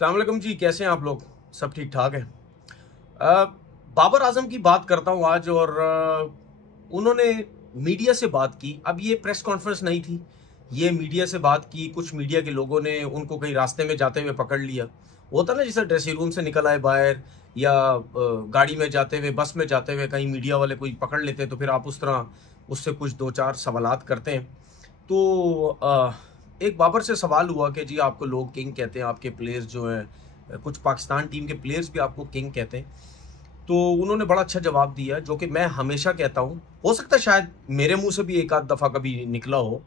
अस्सलाम वालेकुम जी, कैसे हैं आप लोग? सब ठीक ठाक है। बाबर आजम की बात करता हूं आज। और उन्होंने मीडिया से बात की। अब ये प्रेस कॉन्फ्रेंस नहीं थी, ये मीडिया से बात की। कुछ मीडिया के लोगों ने उनको कहीं रास्ते में जाते हुए पकड़ लिया। होता ना, जैसे ड्रेसिंग रूम से निकल आए बाहर, या गाड़ी में जाते हुए, बस में जाते हुए कहीं मीडिया वाले कोई पकड़ लेते हैं, तो फिर आप उस तरह उससे कुछ दो चार सवालात करते हैं। तो एक बाबर से सवाल हुआ कि जी आपको लोग किंग कहते हैं, आपके प्लेयर्स जो हैं, कुछ पाकिस्तान टीम के प्लेयर्स भी आपको किंग कहते हैं। तो उन्होंने बड़ा अच्छा जवाब दिया, जो कि मैं हमेशा कहता हूँ। हो सकता है शायद मेरे मुंह से भी एक आध दफ़ा कभी निकला हो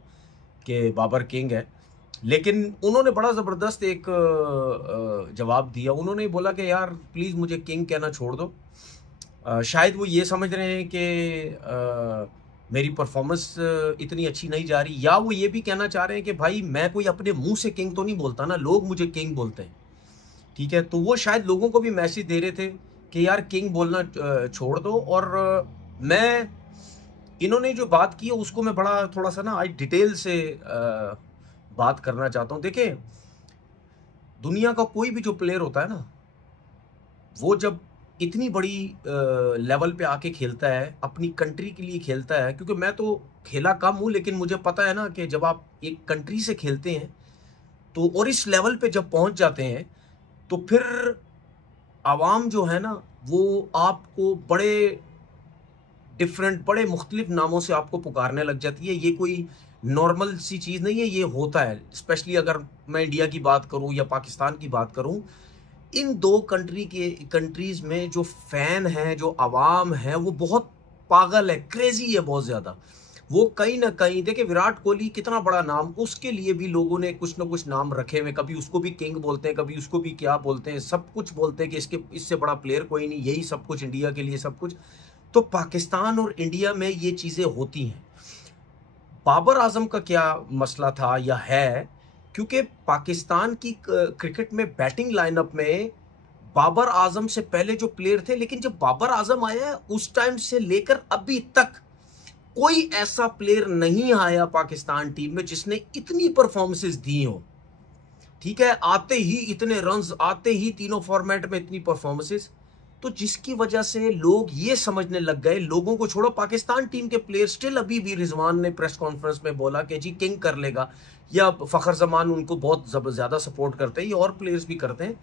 कि बाबर किंग है, लेकिन उन्होंने बड़ा ज़बरदस्त एक जवाब दिया। उन्होंने बोला कि यार प्लीज़ मुझे किंग कहना छोड़ दो। शायद वो ये समझ रहे हैं कि मेरी परफॉर्मेंस इतनी अच्छी नहीं जा रही, या वो ये भी कहना चाह रहे हैं कि भाई मैं कोई अपने मुंह से किंग तो नहीं बोलता ना, लोग मुझे किंग बोलते हैं। ठीक है, तो वो शायद लोगों को भी मैसेज दे रहे थे कि यार किंग बोलना छोड़ दो। और मैं इन्होंने जो बात की है उसको मैं बड़ा थोड़ा सा ना आज डिटेल से बात करना चाहता हूँ। देखिए, दुनिया का कोई भी जो प्लेयर होता है ना, वो जब इतनी बड़ी लेवल पे आके खेलता है, अपनी कंट्री के लिए खेलता है। क्योंकि मैं तो खेला कम हूँ, लेकिन मुझे पता है ना कि जब आप एक कंट्री से खेलते हैं तो, और इस लेवल पे जब पहुंच जाते हैं, तो फिर आवाम जो है ना, वो आपको बड़े डिफरेंट, बड़े मुख्तलिफ नामों से आपको पुकारने लग जाती है। ये कोई नॉर्मल सी चीज़ नहीं है, ये होता है। स्पेशली अगर मैं इंडिया की बात करूं या पाकिस्तान की बात करूं, इन दो कंट्रीज में जो फैन है, जो आवाम है, वो बहुत पागल है, क्रेजी है बहुत ज़्यादा। वो कहीं ना कहीं देखिए, विराट कोहली कितना बड़ा नाम, उसके लिए भी लोगों ने कुछ ना कुछ नाम रखे हुए। कभी उसको भी किंग बोलते हैं, कभी उसको भी क्या बोलते हैं, सब कुछ बोलते हैं कि इससे बड़ा प्लेयर कोई नहीं, यही सब कुछ इंडिया के लिए सब कुछ। तो पाकिस्तान और इंडिया में ये चीज़ें होती हैं। बाबर आजम का क्या मसला था या है, क्योंकि पाकिस्तान की क्रिकेट में बैटिंग लाइनअप में बाबर आजम से पहले जो प्लेयर थे, लेकिन जब बाबर आजम आया है उस टाइम से लेकर अभी तक कोई ऐसा प्लेयर नहीं आया पाकिस्तान टीम में जिसने इतनी परफॉर्मेंसेस दी हो। ठीक है, आते ही इतने रन्स, आते ही तीनों फॉर्मेट में इतनी परफॉर्मेंसेस। तो जिसकी वजह से लोग ये समझने लग गए, लोगों को छोड़ो, पाकिस्तान टीम के प्लेयर स्टिल अभी भी, रिजवान ने प्रेस कॉन्फ्रेंस में बोला कि जी किंग कर लेगा, या फखर जमान उनको बहुत ज्यादा सपोर्ट करते हैं, ये और प्लेयर्स भी करते हैं।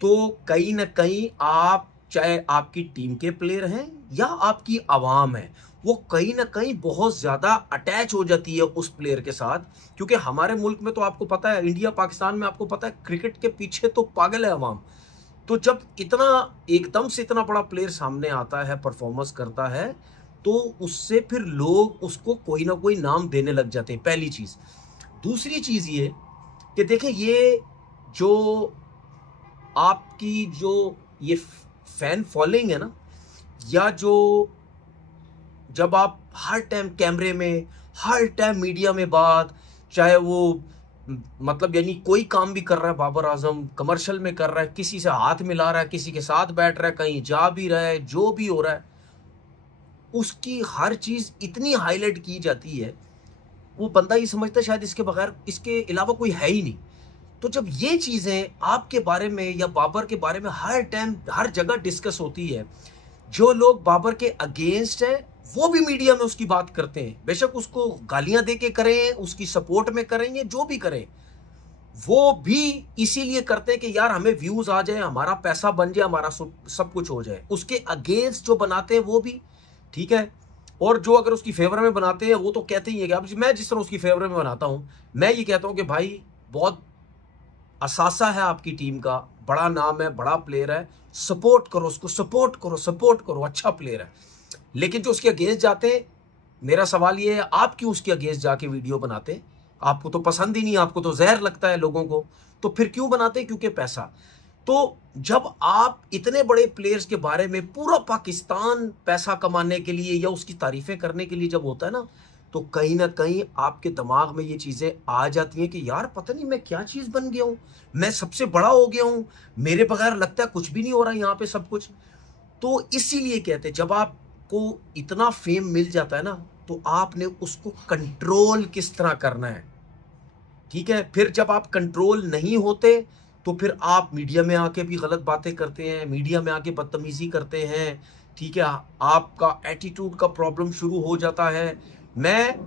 तो कहीं ना कहीं आप, चाहे आपकी टीम के प्लेयर हैं या आपकी आवाम है, वो कहीं ना कहीं बहुत ज्यादा अटैच हो जाती है उस प्लेयर के साथ। क्योंकि हमारे मुल्क में तो आपको पता है, इंडिया पाकिस्तान में आपको पता है, क्रिकेट के पीछे तो पागल है आवाम। तो जब इतना एकदम से इतना बड़ा प्लेयर सामने आता है, परफॉर्मेंस करता है, तो उससे फिर लोग उसको कोई ना कोई नाम देने लग जाते हैं, पहली चीज। दूसरी चीज ये कि देखें, ये जो आपकी जो ये फैन फॉलोइंग है ना, या जो जब आप हर टाइम कैमरे में, हर टाइम मीडिया में बात, चाहे वो मतलब यानी कोई काम भी कर रहा है बाबर आजम, कमर्शियल में कर रहा है, किसी से हाथ मिला रहा है, किसी के साथ बैठ रहा है, कहीं जा भी रहा है, जो भी हो रहा है, उसकी हर चीज इतनी हाईलाइट की जाती है, वो बंदा ये समझता है शायद इसके बगैर, इसके अलावा कोई है ही नहीं। तो जब ये चीजें आपके बारे में या बाबर के बारे में हर टाइम हर जगह डिस्कस होती है, जो लोग बाबर के अगेंस्ट हैं वो भी मीडिया में उसकी बात करते हैं, बेशक उसको गालियां दे के करें, उसकी सपोर्ट में करें, जो भी करें, वो भी इसीलिए करते हैं कि यार हमें व्यूज आ जाए, हमारा पैसा बन जाए, हमारा सब कुछ हो जाए। उसके अगेंस्ट जो बनाते हैं वो भी ठीक है, और जो अगर उसकी फेवर में बनाते हैं वो तो कहते ही है कि अब मैं जिस तरह उसकी फेवर में बनाता हूं, मैं ये कहता हूं कि भाई बहुत असासा है आपकी टीम का, बड़ा नाम है, बड़ा प्लेयर है, सपोर्ट करो उसको, सपोर्ट करो, सपोर्ट करो, अच्छा प्लेयर है। लेकिन जो उसके अगेंस्ट जाते हैं, मेरा सवाल ये है, आप क्यों उसके अगेंस्ट जाके वीडियो बनाते हैं? आपको तो पसंद ही नहीं, आपको तो जहर लगता है लोगों को, तो फिर क्यों बनाते हैं? क्योंकि पैसा। तो जब आप इतने बड़े प्लेयर्स के बारे में, पूरा पाकिस्तान पैसा कमाने के लिए या उसकी तारीफें करने के लिए जब होता है ना, तो कहीं ना कहीं आपके दिमाग में ये चीजें आ जाती हैं कि यार पता नहीं मैं क्या चीज बन गया हूं, मैं सबसे बड़ा हो गया हूं, मेरे बगैर लगता है कुछ भी नहीं हो रहा यहां पे सब कुछ। तो इसीलिए कहते हैं, जब आपको इतना फेम मिल जाता है ना, तो आपने उसको कंट्रोल किस तरह करना है। ठीक है, फिर जब आप कंट्रोल नहीं होते, तो फिर आप मीडिया में आके भी गलत बातें करते हैं, मीडिया में आके बदतमीजी करते हैं, ठीक है, आपका एटीट्यूड का प्रॉब्लम शुरू हो जाता है। मैं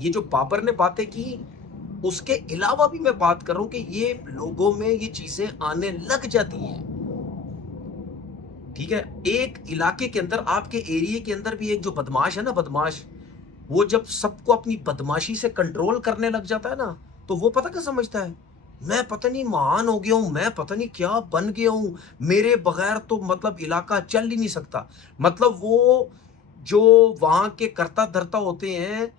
ये जो बाबर ने बातें की, उसके अलावा भी मैं बात कर रहा हूं कि ये लोगों में ये चीजें आने लग जाती हैं, ठीक है। एक इलाके के अंदर, आपके एरिया के अंदर भी एक जो बदमाश है ना, बदमाश, वो जब सबको अपनी बदमाशी से कंट्रोल करने लग जाता है ना, तो वो पता क्या समझता है, मैं पता नहीं महान हो गया हूं, मैं पता नहीं क्या बन गया हूं, मेरे बगैर तो मतलब इलाका चल ही नहीं सकता। मतलब वो जो वहां के कर्ता धर्ता होते हैं,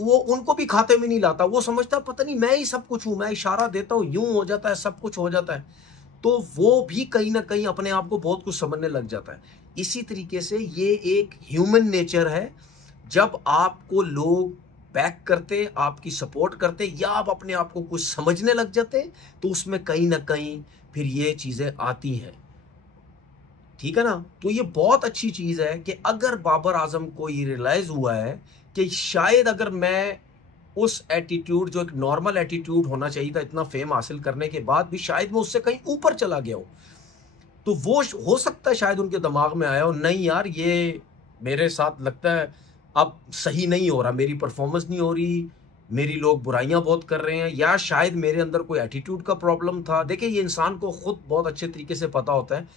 वो उनको भी खाते में नहीं लाता। वो समझता है पता नहीं मैं ही सब कुछ हूं, मैं इशारा देता हूं यूं हो जाता है, सब कुछ हो जाता है। तो वो भी कहीं ना कहीं अपने आप को बहुत कुछ समझने लग जाता है। इसी तरीके से ये एक ह्यूमन नेचर है। जब आपको लोग बैक करते, आपकी सपोर्ट करते, या आप अपने आप को कुछ समझने लग जाते, तो उसमें कहीं ना कहीं फिर ये चीजें आती हैं, ठीक है ना। तो ये बहुत अच्छी चीज है कि अगर बाबर आजम को ये रियलाइज हुआ है कि शायद अगर मैं उस एटीट्यूड, जो एक नॉर्मल एटीट्यूड होना चाहिए था इतना फेम हासिल करने के बाद भी, शायद मैं उससे कहीं ऊपर चला गया हूं, तो वो हो सकता है शायद उनके दिमाग में आया हो, नहीं यार ये मेरे साथ लगता है अब सही नहीं हो रहा, मेरी परफॉर्मेंस नहीं हो रही, मेरी लोग बुराइयां बहुत कर रहे हैं, या शायद मेरे अंदर कोई एटीट्यूड का प्रॉब्लम था। देखिए, ये इंसान को खुद बहुत अच्छे तरीके से पता होता है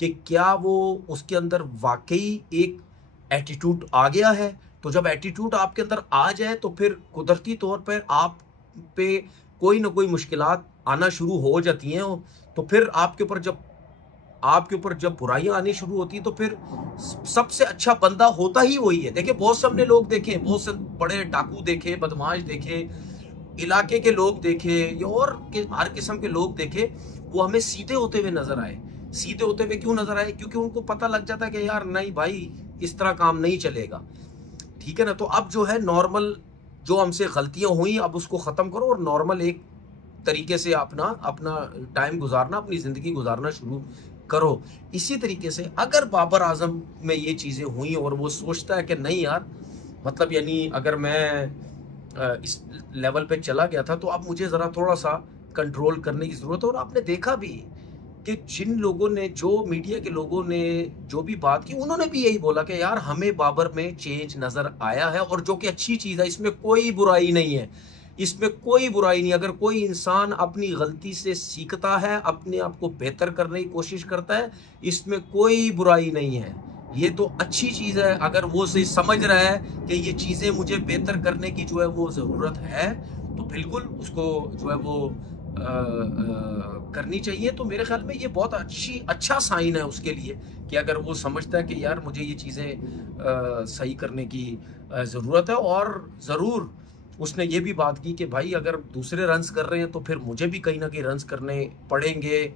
कि क्या वो उसके अंदर वाकई एक एटीट्यूड आ गया है। तो जब एटीट्यूड आपके अंदर आ जाए, तो फिर कुदरती तौर पर आप पे कोई ना कोई मुश्किलात आना शुरू हो जाती हैं। तो फिर आपके ऊपर जब बुराइयां आनी शुरू होती है, तो फिर सबसे अच्छा बंदा होता ही वही है। देखिए, बहुत से हमने लोग देखे, बहुत से बड़े डाकू देखे, बदमाश देखे, इलाके के लोग देखे, या और हर किस्म के लोग देखे, वो हमें सीधे होते हुए नजर आए। सीधे होते हुए क्यों नजर आए? क्योंकि उनको पता लग जाता है कि यार नहीं भाई, इस तरह काम नहीं चलेगा, ठीक है ना। तो अब जो है नॉर्मल, जो हमसे गलतियां हुई, अब उसको खत्म करो और नॉर्मल एक तरीके से अपना अपना टाइम गुजारना, अपनी जिंदगी गुजारना शुरू करो। इसी तरीके से अगर बाबर आजम में ये चीजें हुई और वो सोचता है कि नहीं यार, मतलब यानी अगर मैं इस लेवल पे चला गया था, तो अब मुझे जरा थोड़ा सा कंट्रोल करने की जरूरत है। और आपने देखा भी कि जिन लोगों ने, जो मीडिया के लोगों ने जो भी बात की, उन्होंने भी यही बोला कि यार हमें बाबर में चेंज नजर आया है, और जो कि अच्छी चीज है, इसमें कोई बुराई नहीं है, इसमें कोई बुराई नहीं। अगर कोई इंसान अपनी गलती से सीखता है, अपने आप को बेहतर करने की कोशिश करता है, इसमें कोई बुराई नहीं है, ये तो अच्छी चीज है। अगर वो से समझ रहा है कि ये चीजें मुझे बेहतर करने की जो है वो जरूरत है, तो बिल्कुल उसको जो है वो करनी चाहिए। तो मेरे ख्याल में ये बहुत अच्छा साइन है उसके लिए, कि अगर वो समझता है कि यार मुझे ये चीजें सही करने की जरूरत है। और जरूर उसने ये भी बात की कि भाई अगर दूसरे रन्स कर रहे हैं, तो फिर मुझे भी कहीं ना कहीं रन्स करने पड़ेंगे,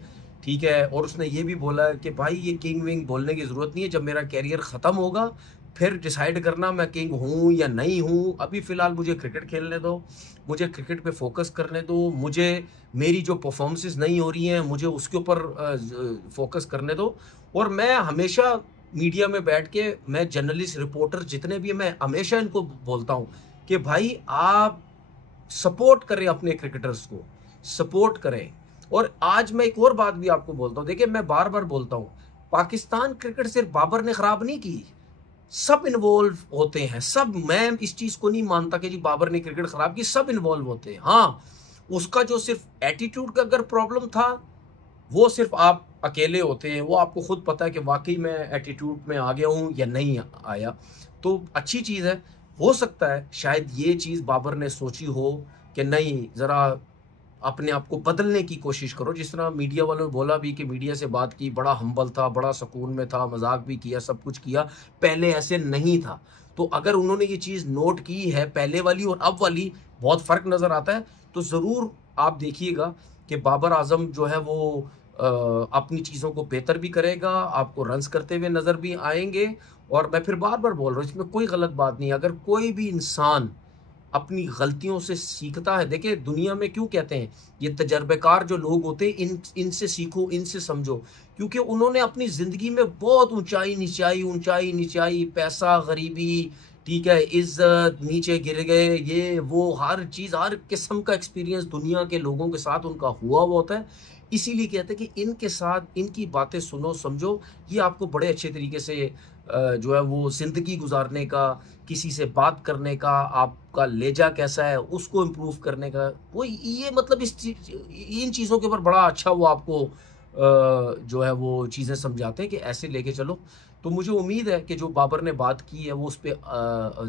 ठीक है। और उसने ये भी बोला कि भाई ये किंग विंग बोलने की जरूरत नहीं है, जब मेरा कैरियर खत्म होगा फिर डिसाइड करना मैं किंग हूँ या नहीं हूँ। अभी फिलहाल मुझे क्रिकेट खेलने दो, मुझे क्रिकेट पे फोकस करने दो, मुझे मेरी जो परफॉर्मेंसेस नहीं हो रही हैं मुझे उसके ऊपर फोकस करने दो। और मैं हमेशा मीडिया में बैठ के, मैं जर्नलिस्ट रिपोर्टर जितने भी हैं, मैं हमेशा इनको बोलता हूँ कि भाई आप सपोर्ट करें, अपने क्रिकेटर्स को सपोर्ट करें। और आज मैं एक और बात भी आपको बोलता हूँ, देखिए मैं बार बार बोलता हूँ, पाकिस्तान क्रिकेट सिर्फ बाबर ने खराब नहीं की, सब इन्वॉल्व होते हैं, सब। मैं इस चीज को नहीं मानता कि जी बाबर ने क्रिकेट खराब की, सब इन्वॉल्व होते हैं। हाँ, उसका जो सिर्फ एटीट्यूड का अगर प्रॉब्लम था, वो सिर्फ आप अकेले होते हैं, वो आपको खुद पता है कि वाकई मैं एटीट्यूड में आ गया हूं या नहीं आया, तो अच्छी चीज है। हो सकता है शायद ये चीज बाबर ने सोची हो कि नहीं, जरा अपने आप को बदलने की कोशिश करो। जिस तरह मीडिया वालों ने बोला भी कि मीडिया से बात की, बड़ा हम्बल था, बड़ा सुकून में था, मजाक भी किया, सब कुछ किया, पहले ऐसे नहीं था। तो अगर उन्होंने ये चीज नोट की है, पहले वाली और अब वाली बहुत फर्क नजर आता है, तो जरूर आप देखिएगा कि बाबर आजम जो है वो अपनी चीजों को बेहतर भी करेगा, आपको रन्स करते हुए नजर भी आएंगे। और मैं फिर बार बार बोल रहा हूँ, इसमें कोई गलत बात नहीं। अगर कोई भी इंसान अपनी गलतियों से सीखता है, देखिए दुनिया में क्यों कहते हैं ये तजर्बेकार जो लोग होते हैं, इनसे सीखो, इनसे समझो, क्योंकि उन्होंने अपनी जिंदगी में बहुत ऊंचाई नीचाई, पैसा, गरीबी, ठीक है, इज्जत, नीचे गिर गए, ये वो हर चीज, हर किस्म का एक्सपीरियंस दुनिया के लोगों के साथ उनका हुआ होता है। इसीलिए कहते हैं कि इनके साथ इनकी बातें सुनो, समझो, ये आपको बड़े अच्छे तरीके से जो है वो ज़िंदगी गुज़ारने का, किसी से बात करने का, आपका लहज़ा कैसा है, उसको इम्प्रूव करने का, वो ये मतलब इन चीज़ों के ऊपर बड़ा अच्छा वो आपको जो है वो चीज़ें समझाते हैं कि ऐसे लेके चलो। तो मुझे उम्मीद है कि जो बाबर ने बात की है वो उस पे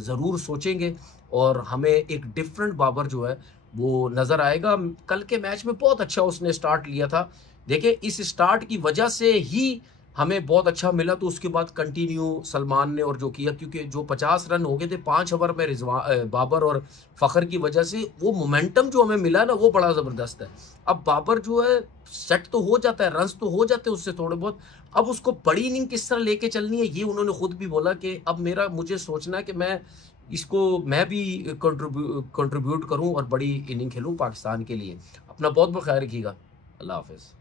ज़रूर सोचेंगे और हमें एक डिफरेंट बाबर जो है वो नज़र आएगा। कल के मैच में बहुत अच्छा उसने स्टार्ट लिया था। देखिए इस स्टार्ट की वजह से ही हमें बहुत अच्छा मिला, तो उसके बाद कंटिन्यू सलमान ने और जो किया, क्योंकि जो 50 रन हो गए थे 5 ओवर में बाबर और फ़खर की वजह से, वो मोमेंटम जो हमें मिला ना वो बड़ा ज़बरदस्त है। अब बाबर जो है सेट तो हो जाता है, रन्स तो हो जाते हैं उससे थोड़े बहुत, अब उसको बड़ी इनिंग किस तरह लेके चलनी है ये उन्होंने खुद भी बोला कि अब मुझे सोचना है कि मैं भी कंट्रीब्यूट करूं और बड़ी इनिंग खेलूं पाकिस्तान के लिए। अपना बहुत बहुत ख्याल रखिएगा। अल्लाह हाफ़िज़।